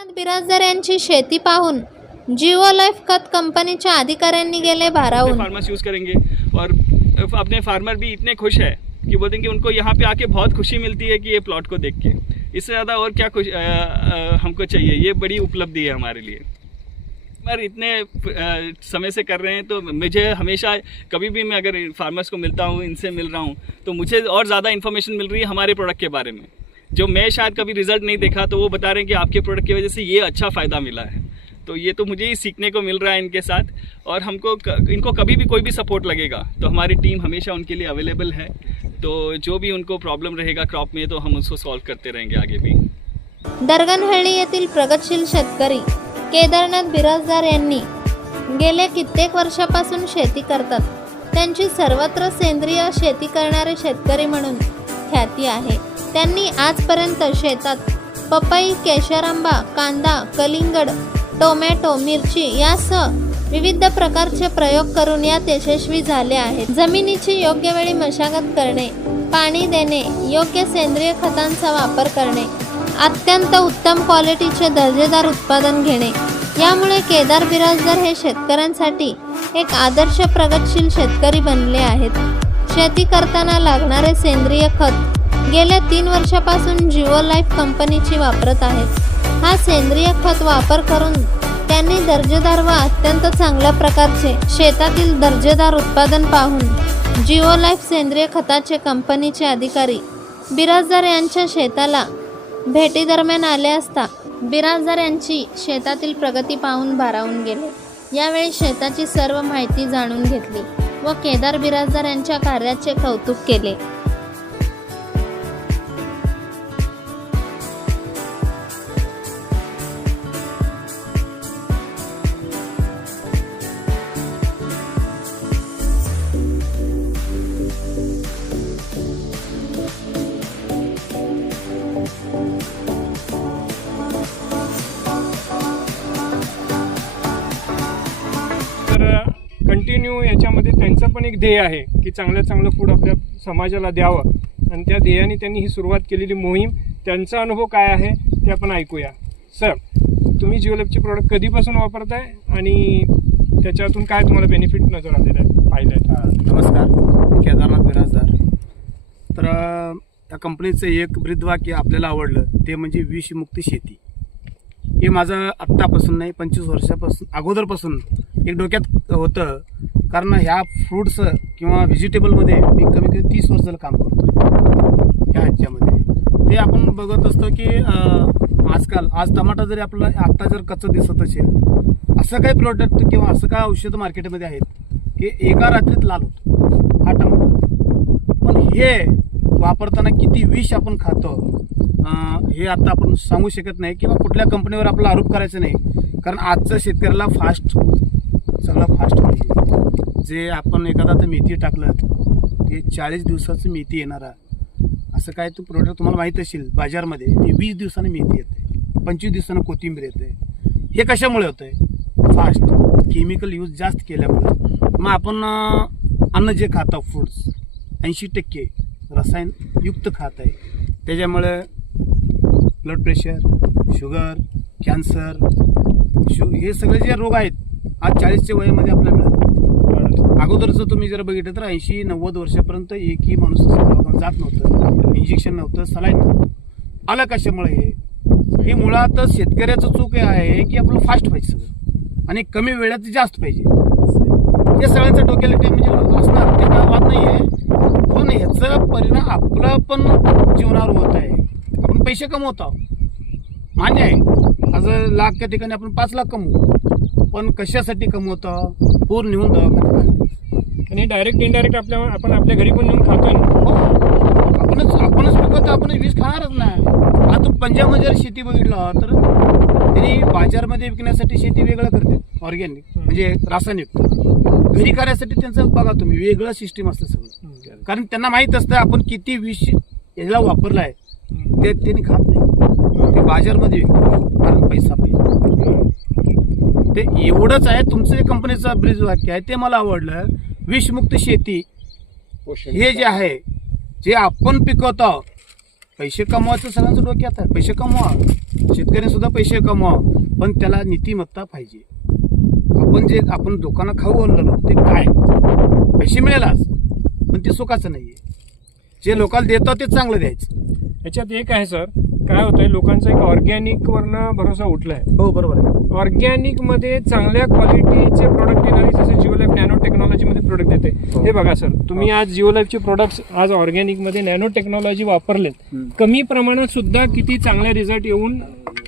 केदारनाथ बिराजदार शेती पाहून जिओ लाईफ खत कंपनीच्या अधिकाऱ्यांनी गेले भारावून. फार्मर्स यूज़ करेंगे और अपने फार्मर भी इतने खुश है कि बोलते हैं कि उनको यहाँ पे आके बहुत खुशी मिलती है कि ये प्लॉट को देख के। इससे ज़्यादा और क्या खुश अ, अ, हमको चाहिए? ये बड़ी उपलब्धि है हमारे लिए। पर इतने समय से कर रहे हैं तो मुझे हमेशा कभी भी मैं अगर फार्मर्स को मिलता हूँ इनसे मिल रहा हूँ तो मुझे और ज़्यादा इन्फॉर्मेशन मिल रही है हमारे प्रोडक्ट के बारे में। जो मैं शायद कभी रिज़ल्ट नहीं देखा तो वो बता रहे हैं कि आपके प्रोडक्ट की वजह से ये अच्छा फ़ायदा मिला है। तो ये तो मुझे ही सीखने को मिल रहा है इनके साथ, और हमको इनको कभी भी कोई भी सपोर्ट लगेगा तो हमारी टीम हमेशा उनके लिए अवेलेबल है। तो जो भी उनको प्रॉब्लम रहेगा क्रॉप में तो हम उसको सॉल्व करते रहेंगे आगे भी। दरगनहಳ್ಳಿ येथील प्रगतशील शेतकरी केदारनाथ बिराजदार गेल्या कित्येक वर्षापासून शेती त्यांची सर्वत्र सेंद्रिय शेती करणारे शेतकरी म्हणून ख्याती आहे. त्यांनी आजपर्यंत शेतात पपई केशरांबा कांदा कलिंगड टोमॅटो मिरची यासह विविध प्रकारचे प्रयोग करून यात यशस्वी झाले आहेत. जमिनीची योग्य वेळी मशागत करणे पाणी देणे योग्य सेंद्रिय खतांचा वापर करणे अत्यंत उत्तम क्वालिटीचे दर्जेदार उत्पादन घेणे यामुळे केदार बिराजदार हे शेतकऱ्यांसाठी एक आदर्श प्रगतशील शेतकरी बनले आहेत. शेती करताना लागणारे सेंद्रिय खत गेल्या तीन वर्षापासून जिओ लाईफ कंपनीची वापरत आहेत हा सेंद्रिय खत वापर करून त्यांनी दर्जेदार व अत्यंत चांगल्या प्रकारचे शेतातील दर्जेदार उत्पादन पाहून जिओ लाईफ सेंद्रिय खताचे कंपनीचे अधिकारी बिराजदार यांच्या शेताला भेटीदरम्यान आले असता बिराजदार यांची शेतातील प्रगती पाहून भारावून गेले. यावेळी शेताची सर्व माहिती जाणून घेतली व केदार बिराजदार यांच्या कार्याचे कौतुक केले. कंटिन्यू याच्यामध्ये त्यांचं पण एक ध्येय आहे की चांगल्यात चांगलं फूड आपल्या समाजाला द्यावं. आणि त्या ध्येयाने त्यांनी ही सुरुवात केलेली मोहीम त्यांचा अनुभव काय आहे ते आपण ऐकूया. सर तुम्ही जिओलॅबचे प्रोडक्ट कधीपासून वापरताय आणि त्याच्यातून काय तुम्हाला बेनिफिट नजर आलेलं आहे पाहिलं आहे नमस्कार. केदारनाथ बिराजदार तर त्या कंपनीचं एक ब्रीदवाक्य आपल्याला आवडलं ते म्हणजे विषमुक्त शेती. हे माझं आत्तापासून नाही पंचवीस वर्षापासून अगोदरपासून एक डोक्यात होतं. कारण ह्या फ्रूट्स किंवा व्हेजिटेबलमध्ये मी कमी कमी तीस वर्षाला काम करतो ह्या ह्याच्यामध्ये. ते आपण बघत असतो की आजकाल आज टमाटा जरी आपल्याला आत्ता जर कच्चं दिसत असेल असं काही प्रोडक्ट किंवा असं काय औषधं मार्केटमध्ये आहेत की एका रात्रीत लाल होतो. हा टमाटा. पण हे वापरताना किती विष आपण खातो हे आता आपण सांगू शकत नाही किंवा कुठल्या कंपनीवर आपला आरोप करायचा नाही. कारण आजचं शेतकऱ्याला फास्ट सगळं फास्ट पाहिजे. जे आपण एखादा आता मेथी टाकलं ते चाळीस दिवसाचं मेथी येणार असं काय तो प्रोडक्ट तुम्हाला माहीत असेल बाजारमध्ये ती वीस दिवसानं मेथी येते पंचवीस दिवसानं कोथिंबीर येते. हे कशामुळे होतं आहे फास्ट केमिकल यूज जास्त केल्यामुळे. मग आपण अन्न जे खातो फ्रूट्स ऐंशी टक्के रसायनयुक्त खात आहे. त्याच्यामुळे ब्लड प्रेशर शुगर कॅन्सर शु हे सगळे जे रोग आहेत आज चाळीसच्या वयामध्ये आपल्याला मिळतात. अगोदरचं तुम्ही जर बघितलं तर ऐंशी नव्वद वर्षापर्यंत एकही माणूस जात नव्हतं. इंजेक्शन नव्हतं सलाईन नव्हतं. आलं कशामुळे हे? हे मुळातच शेतकऱ्याचं चूक हे आहे की आपलं फास्ट पाहिजे सगळं. आणि कमी वेळात जास्त पाहिजे. हे सगळ्यांचं डोक्याला ते म्हणजे असणार ते काय वाद नाही आहे पण ह्याचा परिणाम आपला पण जीवनावर होत आहे. आपण पैसे कमवत. मान्य आहे. आज लाखच्या ठिकाणी आपण पाच लाख कमवू. पण कशासाठी कमवतो? पूर्ण नेऊन दवाखान्यात आणि डायरेक्ट इनडायरेक्ट आपल्या आपण आपल्या घरी पण नेऊन खातोय हो. आपणच आपणच विकत आपण वीज खाणारच नाही. आता पंजाबमध्ये जर शेती बघितलं तर त्यांनी बाजारमध्ये विकण्यासाठी शेती वेगळं करते ऑर्गॅनिक म्हणजे रासायनिक. घरी करायसाठी त्यांचं बघा तुम्ही वेगळं सिस्टीम असतं सगळं. कारण त्यांना माहीत असतं आपण किती विष याला वापरला आहे ते त्यांनी खात नाही. ते बाजारमध्ये विकतात कारण पैसा पाहिजे. ते एवढंच आहे तुमचं जे कंपनीचं ब्रिज वाक्य आहे ते मला आवडलं. विषमुक्त शेती हे जे आहे जे आपण पिकवतो पैसे कमवायचं सगळ्यांचं डोक्यात आहे. पैसे कमवा. शेतकऱ्यांनी सुद्धा पैसे कमवा. पण त्याला नीतिमत्ता पाहिजे. आपण जे आपण दुकानं खाऊ बोललो ते काय? पैसे मिळेलच पण ते सुखाचं नाहीये. जे लोकांना देतं ते चांगलं द्यायचं. याच्यात एक आहे सर. काय होतंय लोकांचा एक ऑर्गॅनिक वरनं भरोसा उठलाय. हो बरोबर आहे. ऑर्गॅनिकमध्ये चांगल्या क्वालिटीचे प्रोडक्ट देणारी जसं जिओ लाईफ नॅनो टेक्नॉलॉजी मध्ये प्रोडक्ट देते. हे. बघा सर. तुम्ही आज जिओ लाईफचे प्रोडक्ट्स आज ऑर्गॅनिकमध्ये नॅनो टेक्नॉलॉजी वापरलेत. कमी प्रमाणात सुद्धा किती चांगले रिझल्ट येऊन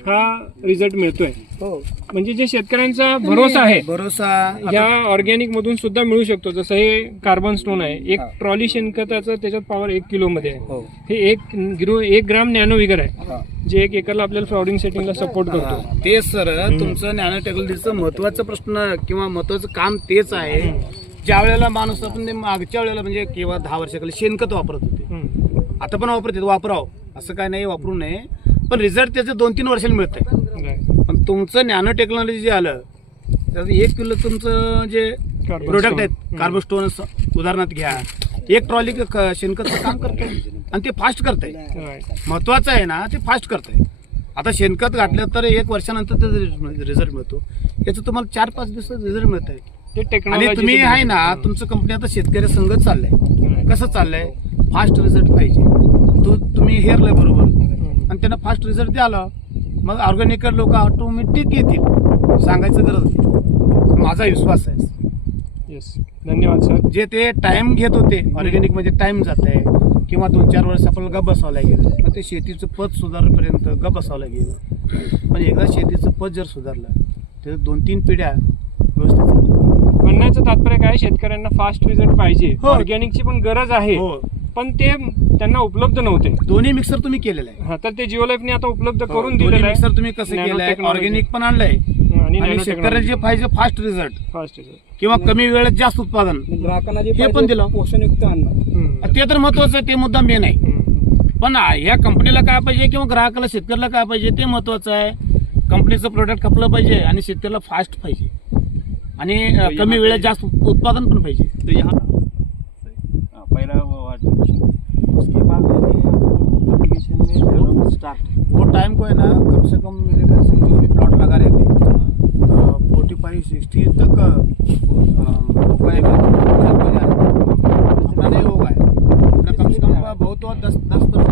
हा रिझल्ट मिळतोय. हो. म्हणजे जे शेतकऱ्यांचा भरोसा आहे भरोसा या ऑर्गॅनिक मधून सुद्धा मिळू शकतो. जसं हे कार्बन स्टोन आहे. एक ट्रॉली शेणखताचं त्याच्यात पॉवर एक किलो मध्ये आहे. हो. हे एक गिरो एक ग्राम नॅनो विगर आहे. हा. जे एक एकरला आपल्याला फ्लॉवरिंग सेटिंगला सपोर्ट करतो. ते सर तुमचं नॅनो टेक्नॉलॉजीचं महत्वाचं प्रश्न किंवा महत्वाचं काम तेच आहे. ज्या वेळेला माणूस आपण ते मागच्या वेळेला म्हणजे किंवा दहा वर्षाखाली शेणखत वापरत होते. हम्म. आता पण वापरते वापरावं. असं काय नाही वापरू नये. पण रिझल्ट त्याचे दोन तीन वर्षाला मिळत आहे? पण तुमचं नॅनो टेक्नॉलॉजी जे आलं त्याचं एक किलो तुमचं जे प्रोडक्ट. आहेत कार्बन स्टोन उदाहरणार्थ घ्या. एक ट्रॉली शेणखतचं काम करते आणि ते फास्ट करते Right. महत्वाचं आहे ना ते फास्ट करते आता शेणखत घातलं तर एक वर्षानंतर त्याचा रिझल्ट मिळतो. याचं तुम्हाला चार पाच दिवसात रिझल्ट मिळत आहे आणि तुम्ही आहे ना तुमचं कंपनी आता शेतकरी संगत चाललंय. कसं चाललंय? फास्ट रिझल्ट पाहिजे. तू तुम्ही हेरलंय बरोबर आणि त्यांना फास्ट रिझल्ट द्याला मग ऑर्गॅनिक लोक ऑटोमॅटिक येतील. सांगायचं गरज नाही. माझा विश्वास आहे. येस धन्यवाद सर जे ते टाइम घेत होते ऑर्गॅनिकमध्ये टाइम जात आहे किंवा दोन चार वर्ष आपल्याला गप बसावं लागेल. मग ते शेतीचं पद सुधारेपर्यंत गप बसावं लागेल. पण एकदा शेतीचं पद जर सुधारलं तर दोन तीन पिढ्या व्यवस्थित. म्हणण्याचं तात्पर्य काय शेतकऱ्यांना फास्ट रिझल्ट पाहिजे. हो. ऑर्गॅनिकची पण गरज आहे. हो. पण ते त्यांना उपलब्ध नव्हते. दोन्ही मिक्सर तुम्ही केलेलं आहे. हा तर ते जिओ लाईफने आता उपलब्ध करून दिलेलं मिक्सर तुम्ही कसं Nano केलंय? Technology. ऑर्गॅनिक पण आणलंय. आणि आणि शेतकऱ्याला जे पाहिजे फास्ट रिझल्ट फास्ट किंवा कमी वेळेत जास्त उत्पादन. ग्राहकांना जे हे पाहिजे पण दिलं. पोषणयुक्त अन्न. ते तर महत्वाचं आहे ते मुद्दा मेन आहे. पण ह्या कंपनीला काय पाहिजे किंवा ग्राहकाला शेतकऱ्याला काय पाहिजे ते महत्वाचं आहे. कंपनीचं प्रोडक्ट खपलं पाहिजे आणि शेतकऱ्याला फास्ट पाहिजे. आणि अं, कमी वेळेत जास्त उत्पादन पण पाहिजे. तो यहाँ टाइम को है ना कम से कम मेरे ख्याल से जो भी प्लॉट लगा रहे थे फोर्टी फाइव सिक्सटी तक हो गए अपना नहीं होगा अपना कम से कम बहुत तो दस दस